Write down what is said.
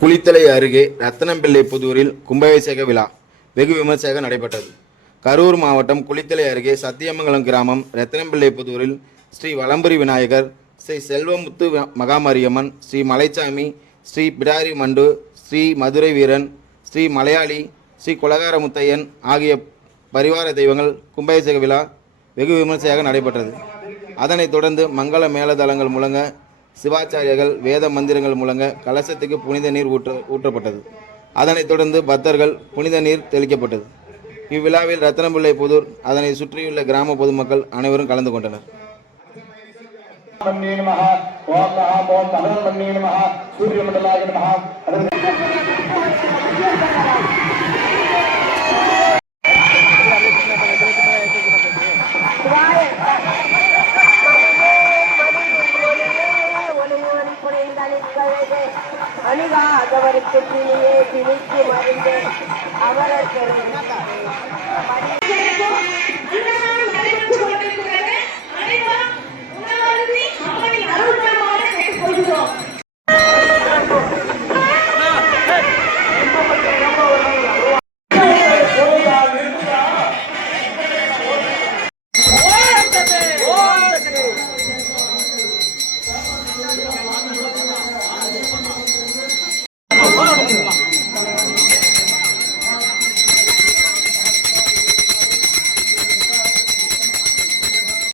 குளித்தலை அருகே ரத்தனம்பிள்ளை புதூரில் கும்பாபிஷேக விழா வெகு விமர்சையாக நடைபெற்றது. கரூர் மாவட்டம் குளித்தலை அருகே சத்தியமங்கலம் கிராமம் ரத்தனம்பிள்ளை புதூரில் ஸ்ரீ வலம்புரி விநாயகர், ஸ்ரீ செல்வமுத்து மகாமாரியம்மன், ஸ்ரீ மலைச்சாமி, ஸ்ரீ பிடாரி மண்டு, ஸ்ரீ மதுரை வீரன், ஸ்ரீ மலையாளி, ஸ்ரீ குலகார முத்தையன் ஆகிய பரிவார தெய்வங்கள் கும்பாபிஷேக விழா வெகு விமர்சையாக நடைபெற்றது. அதனைத் தொடர்ந்து மங்கள மேலதளங்கள் முழங்க, சிவாச்சாரியர்கள் வேத மந்திரங்கள் முழங்க கலசத்துக்கு புனித நீர் ஊற்றப்பட்டது. அதனைத் தொடர்ந்து பக்தர்கள் புனித நீர் தெளிக்கப்பட்டது. இவ்விழாவில் ரத்தனம்பிள்ளை புதூர், அதனை சுற்றியுள்ள கிராம பொதுமக்கள் அனைவரும் கலந்து கொண்டனர். அணுகாதவருக்கு பிணியே பிணிக்கு மருந்து அவருக்கு